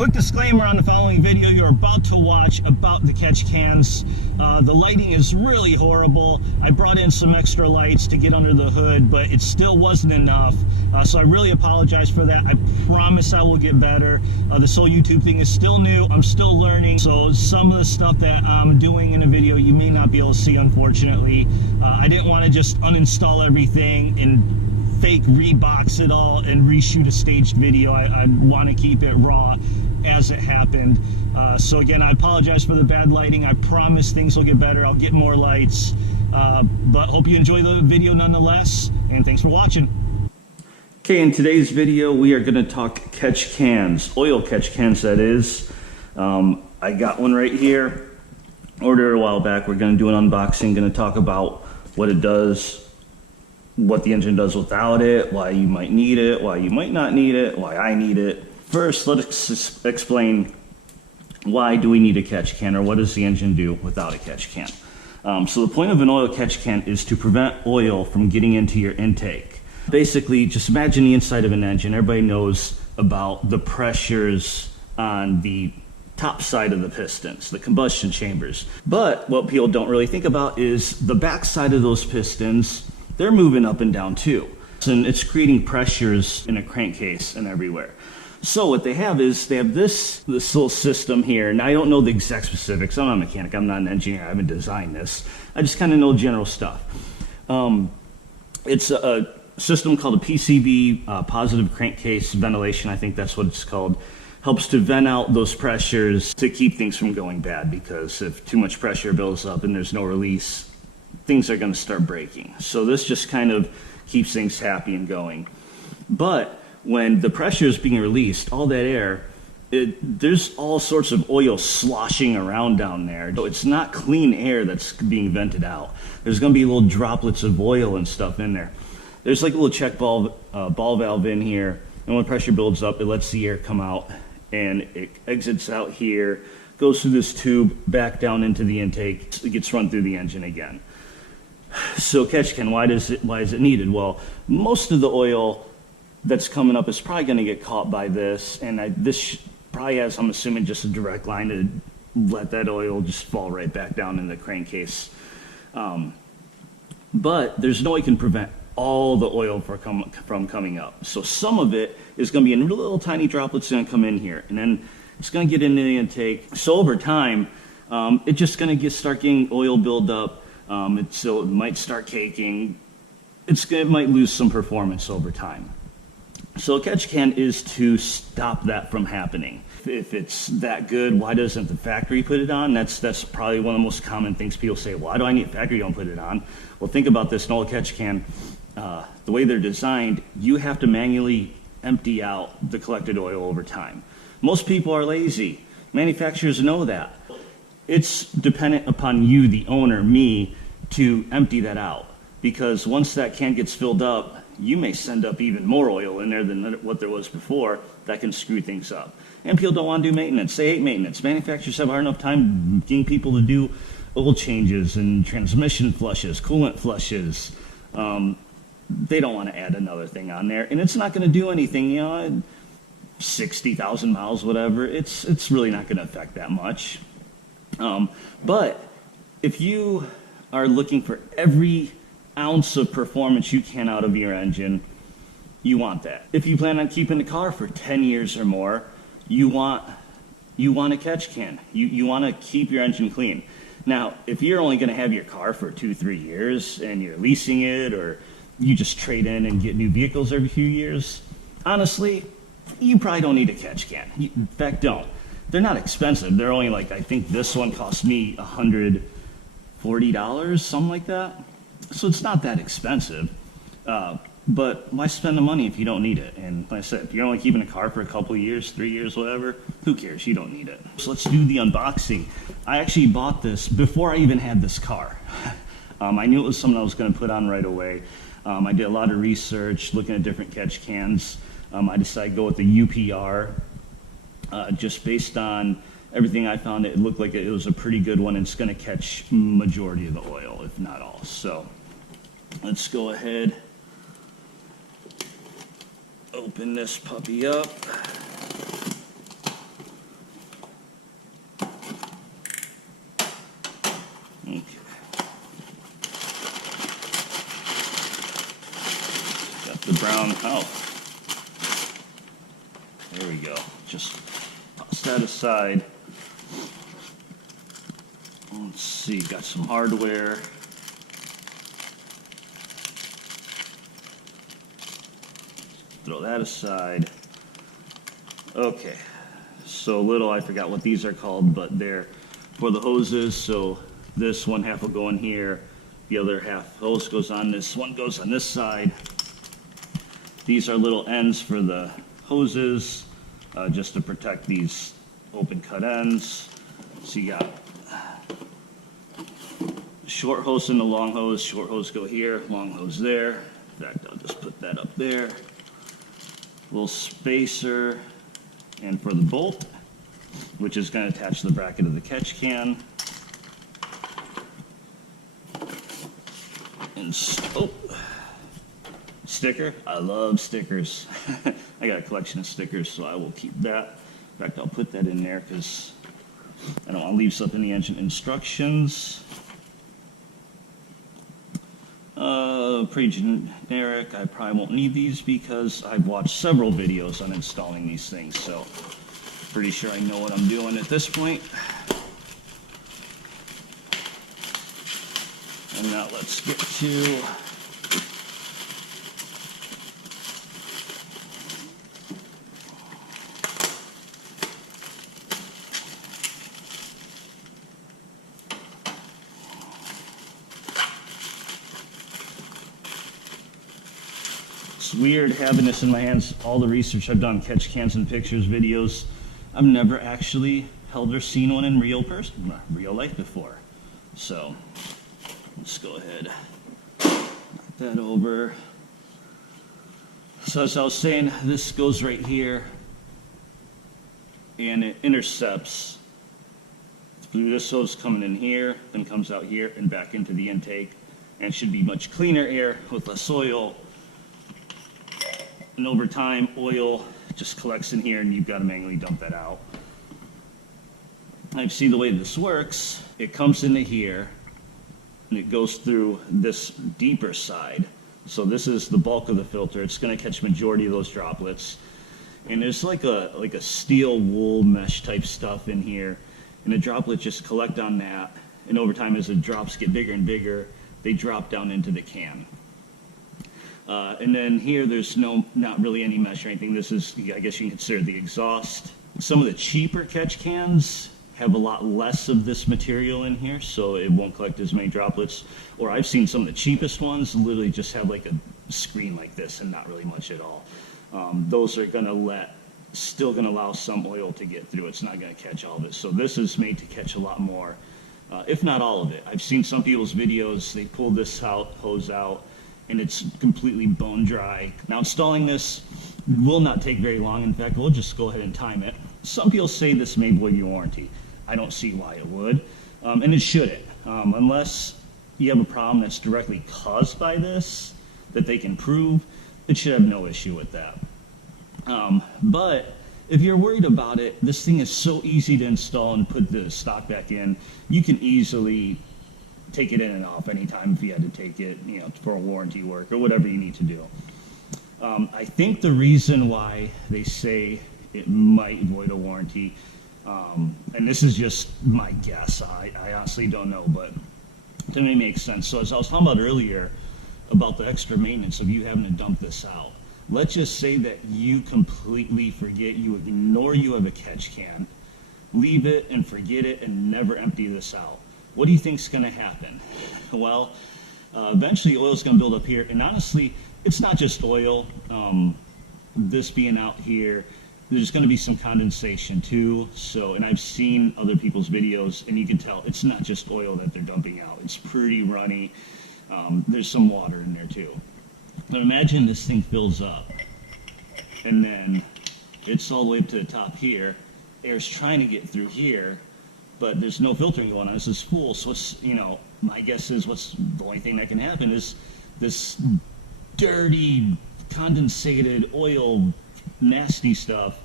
Quick disclaimer on the following video you're about to watch about the catch cans. The lighting is really horrible. I brought in some extra lights to get under the hood, but it still wasn't enough. So I really apologize for that. I promise I will get better. This whole YouTube thing is still new. I'm still learning. So some of the stuff that I'm doing in a video you may not be able to see, unfortunately. I didn't want to just uninstall everything and fake rebox it all and reshoot a staged video. I want to keep it raw as it happened. So again, I apologize for the bad lighting. I promise things will get better. I'll get more lights. But hope you enjoy the video nonetheless, and thanks for watching. Okay, in today's video we are going to talk catch cans, oil catch cans that is. I got one right here, ordered a while back. We're going to do an unboxing, going to talk about what it does, what the engine does without it, why you might need it, why you might not need it, why I need it. First, let's explain why do we need a catch can, or what does the engine do without a catch can. So the point of an oil catch can is to prevent oil from getting into your intake. Basically, just imagine the inside of an engine. Everybody knows about the pressures on the top side of the pistons, the combustion chambers. But what people don't really think about is the back side of those pistons. They're moving up and down too. And it's creating pressures in a crankcase and everywhere. So what they have is they have this little system here. Now I don't know the exact specifics. I'm not a mechanic. I'm not an engineer. I haven't designed this. I just kind of know general stuff. It's a system called a PCV, positive crankcase ventilation. I think that's what it's called. Helps to vent out those pressures to keep things from going bad, because if too much pressure builds up and there's no release, things are going to start breaking. So this just kind of keeps things happy and going. But when the pressure is being released, all that air, there's all sorts of oil sloshing around down there. So it's not clean air that's being vented out. There's going to be little droplets of oil and stuff in there. There's like a little check ball valve in here, and when pressure builds up, it lets the air come out, and it exits out here, goes through this tube, back down into the intake. It gets run through the engine again. So catch can, why is it needed? Well, most of the oil that's coming up is probably going to get caught by this, and this probably has, I'm assuming, just a direct line to let that oil just fall right back down in the crankcase. But there's no way you can prevent all the oil from coming up. So some of it is going to be in little tiny droplets going to come in here, and then it's going to get into the intake. So over time, it's just going to start getting oil build up. So it might start caking. It might lose some performance over time. So a catch can is to stop that from happening. If it's that good, why doesn't the factory put it on? That's probably one of the most common things people say. Why do I need a factory? Don't put it on. Well, think about this. An oil catch can, the way they're designed, you have to manually empty out the collected oil over time. Most people are lazy. Manufacturers know that. It's dependent upon you, the owner, me, to empty that out. Because once that can gets filled up, you may send up even more oil in there than what there was before. That can screw things up. And people don't want to do maintenance. They hate maintenance. Manufacturers have hard enough time getting people to do oil changes and transmission flushes, coolant flushes. They don't want to add another thing on there. And it's not going to do anything, 60,000 miles, whatever. It's really not going to affect that much. But if you are looking for every ounce of performance you can out of your engine, you want that. If you plan on keeping the car for 10 years or more, you want a catch can. You want to keep your engine clean. Now, if you're only going to have your car for 2-3 years and you're leasing it, or you just trade in and get new vehicles every few years, honestly, you probably don't need a catch can. In fact, don't. They're not expensive. They're only like, I think this one cost me $140, something like that. So it's not that expensive. But why spend the money if you don't need it? And like I said, if you're only keeping a car for a couple of years, 3 years, whatever, who cares? You don't need it. So let's do the unboxing. I actually bought this before I even had this car. I knew it was something I was going to put on right away. I did a lot of research, looking at different catch cans. I decided to go with the UPR, just based on everything I found. It looked like it was a pretty good one. It's going to catch majority of the oil, if not all. So let's go ahead, open this puppy up. around. Oh, there we go. Just toss that aside. Let's see, got some hardware. Throw that aside. Okay, so little, I forgot what these are called, but they're for the hoses. So this one half will go in here, the other half hose goes on this, one goes on this side. These are little ends for the hoses, just to protect these open cut ends. So you got short hose and the long hose. Short hose go here, long hose there. In fact, I'll just put that up there. Little spacer, and for the bolt, which is going to attach to the bracket of the catch can. And sticker. I love stickers. I got a collection of stickers, so I will keep that. In fact, I'll put that in there because I don't want to leave stuff in the engine instructions. Pretty generic. I probably won't need these because I've watched several videos on installing these things, so pretty sure I know what I'm doing at this point. And now let's get to it's weird having this in my hands. All the research I've done, catch cans and pictures, videos, I've never actually held or seen one in real life before. So let's go ahead, knock that over. So as I was saying, this goes right here and it intercepts through this hose coming in here, then comes out here and back into the intake, and should be much cleaner air with less oil. And over time, oil just collects in here and you've got to manually dump that out. I've seen the way this works. It comes into here and it goes through this deeper side. So this is the bulk of the filter. It's going to catch majority of those droplets. And there's like a steel wool mesh type stuff in here. And the droplets just collect on that. And over time, as the drops get bigger and bigger, they drop down into the can. And then here, there's not really any mesh or anything. This is, I guess you can consider the exhaust. Some of the cheaper catch cans have a lot less of this material in here, so it won't collect as many droplets. Or I've seen some of the cheapest ones literally just have like a screen like this and not really much at all. Those are still gonna allow some oil to get through. It's not gonna catch all of it. So this is made to catch a lot more, if not all of it. I've seen some people's videos, they pull this hose out, and it's completely bone dry. Now installing this will not take very long. In fact, we'll just go ahead and time it. Some people say this may void your warranty. I don't see why it would, and it shouldn't, unless you have a problem that's directly caused by this that they can prove. It should have no issue with that. But if you're worried about it, this thing is so easy to install and put the stock back in. You can easily take it in and off anytime if you had to take it, for warranty work or whatever you need to do. I think the reason why they say it might void a warranty, and this is just my guess, I honestly don't know, but to me it makes sense. So as I was talking about earlier about the extra maintenance of you having to dump this out, let's just say that you completely forget, you ignore you have a catch can, leave it and forget it and never empty this out. What do you think is going to happen? Well, eventually oil is going to build up here, and honestly, it's not just oil. This being out here, there's going to be some condensation too. So, and I've seen other people's videos, and you can tell it's not just oil that they're dumping out. It's pretty runny. There's some water in there too. Now imagine this thing fills up, and then it's all the way up to the top here. Air's trying to get through here, but there's no filtering going on. This is full, so it's, my guess is the only thing that can happen is this dirty, condensated oil, nasty stuff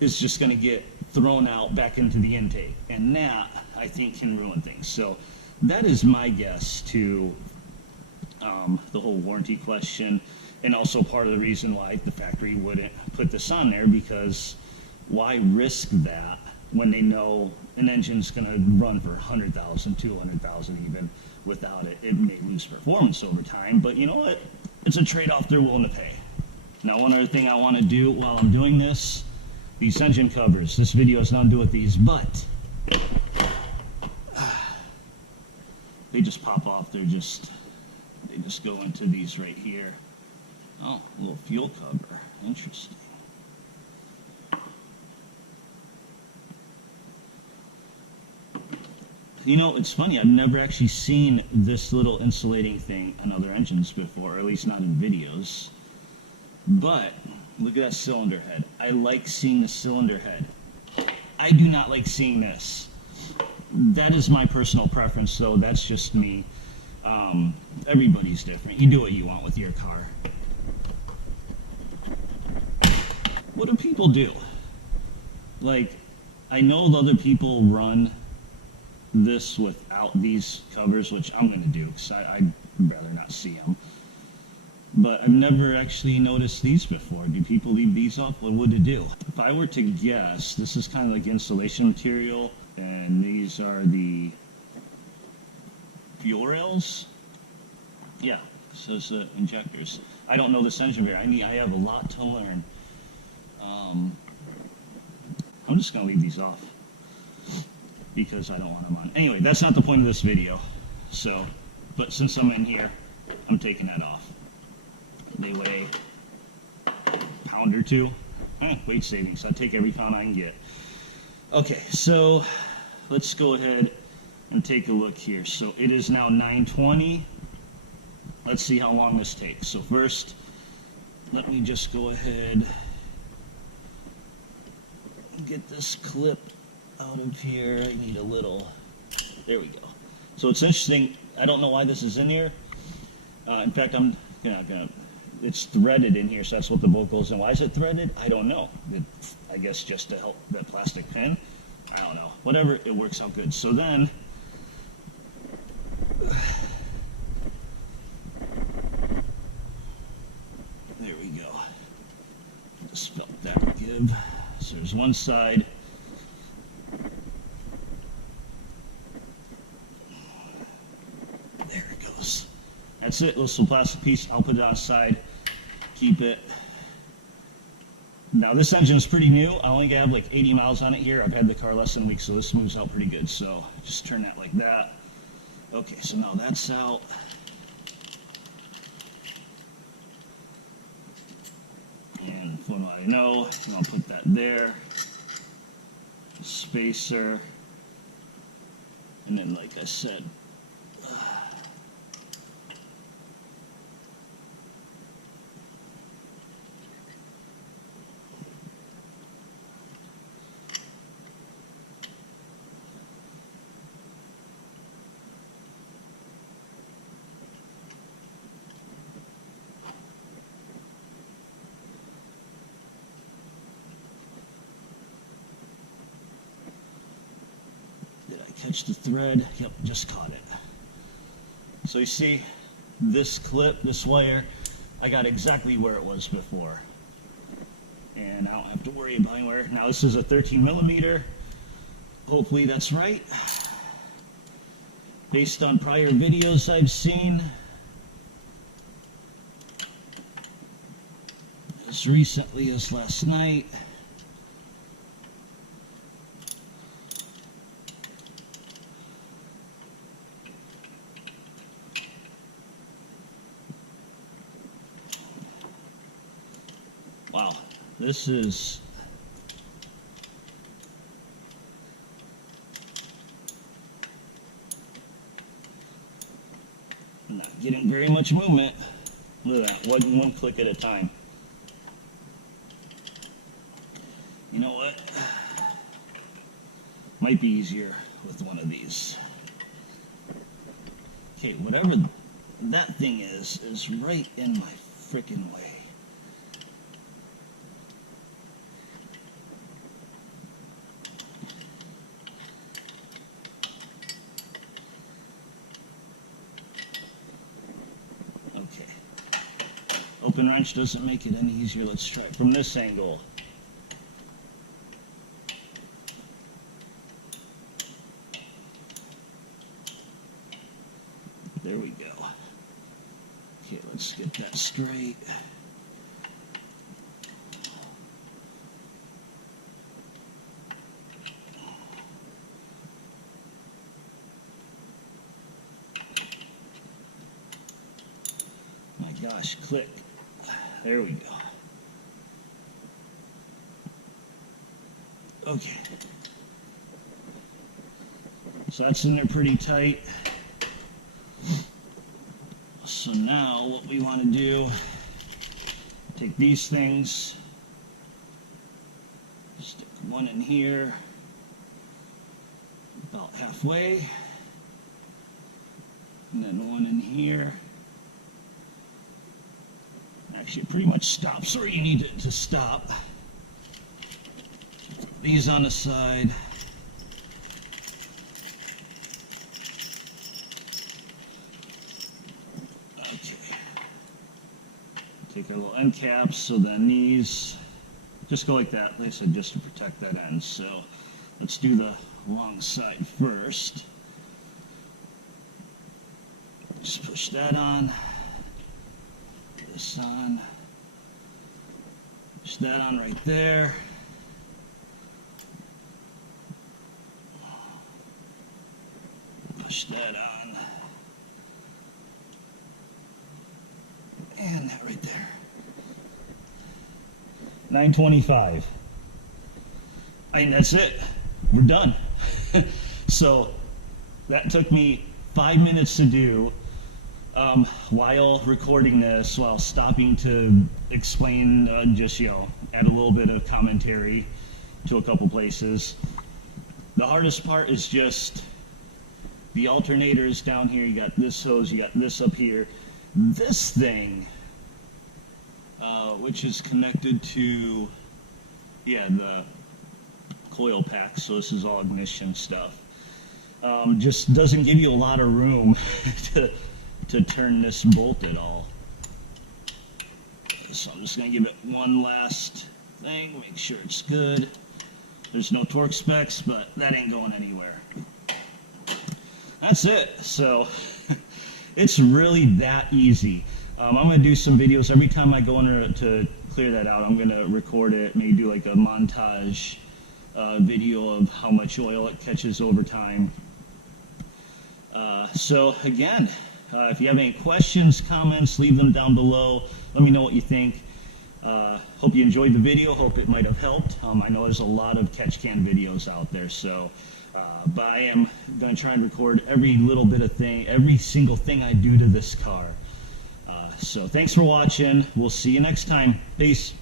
is just going to get thrown out back into the intake, and that, I think, can ruin things. So that is my guess to the whole warranty question. And also part of the reason why the factory wouldn't put this on there, because why risk that when they know an engine's going to run for 100,000, 200,000 even without it? It may lose performance over time, but you know what? It's a trade-off they're willing to pay. Now, one other thing I want to do while I'm doing this, these engine covers. This video has nothing to do with these, but they just pop off. They just go into these right here. Oh, a little fuel cover. Interesting. You know, it's funny. I've never actually seen this little insulating thing on other engines before, or at least not in videos. But look at that cylinder head. I like seeing the cylinder head. I do not like seeing this. That is my personal preference, though. That's just me. Everybody's different. You do what you want with your car. What do people do? Like, I know other people run this without these covers, which I'm going to do because I'd rather not see them. But I've never actually noticed these before. Do people leave these off? What would it do? If I were to guess, this is kind of like insulation material, and these are the fuel rails. Yeah, it says injectors. I don't know this engine very. I have a lot to learn. I'm just going to leave these off because I don't want them on. Anyway, that's not the point of this video. So, but since I'm in here, I'm taking that off. They weigh a pound or two. Weight savings. I take every pound I can get. Okay, so let's go ahead and take a look here. So it is now 9:20. Let's see how long this takes. So first, let me just go ahead and get this clip out of here. I need a little. There we go. So it's interesting. I don't know why this is in here. In fact, I'm gonna. It's threaded in here, so that's what the bolt goes in. Why is it threaded? I don't know. I guess just to help that plastic pin. I don't know. Whatever, it works out good. So then, there we go. Just felt that give. So there's one side. There it goes. That's it. This little plastic piece. I'll put it on the side. Keep it. Now this engine is pretty new. I only have like 80 miles on it here. I've had the car less than a week, so this moves out pretty good. So just turn that like that. Okay, so now that's out. And from what I know, I'll put that there. Spacer. And then, like I said, catch the thread. Yep, just caught it. So you see this clip, this wire, I got exactly where it was before. And I don't have to worry about anywhere. Now this is a 13 millimeter. Hopefully that's right. Based on prior videos I've seen. As recently as last night. Wow, this is not getting very much movement. Look at that, one click at a time. You know what? Might be easier with one of these. Okay, whatever that thing is right in my freaking way. Open Alpin wrench doesn't make it any easier. Let's try it from this angle. There we go. Okay, let's get that straight. My gosh, click. There we go. Okay. So that's in there pretty tight. So now what we want to do, take these things, stick one in here, about halfway, and then one in here. Actually, it pretty much stops where you need it to stop. These on the side. Take our little end caps, so then these just go like that, like I said, just to protect that end. So let's do the wrong side first. Just push that on, this on, push that on right there. Push that on. And that right there. 925. And that's it. We're done. So that took me 5 minutes to do while recording this, while stopping to explain, just, add a little bit of commentary to a couple places. The hardest part is just the alternators down here. You got this hose, you got this up here. This thing, which is connected to, the coil pack, so this is all ignition stuff, just doesn't give you a lot of room to turn this bolt at all. So I'm just going to give it one last thing, make sure it's good. There's no torque specs, but that ain't going anywhere. That's it. So it's really that easy. I'm going to do some videos every time I go in to clear that out. I'm going to record it, maybe do like a montage video of how much oil it catches over time. So again, if you have any questions, comments, leave them down below. Let me know what you think. Hope you enjoyed the video. Hope it might have helped. I know there's a lot of catch can videos out there, so but I am going to try and record every little bit of thing, every single thing I do to this car. So thanks for watching. We'll see you next time. Peace.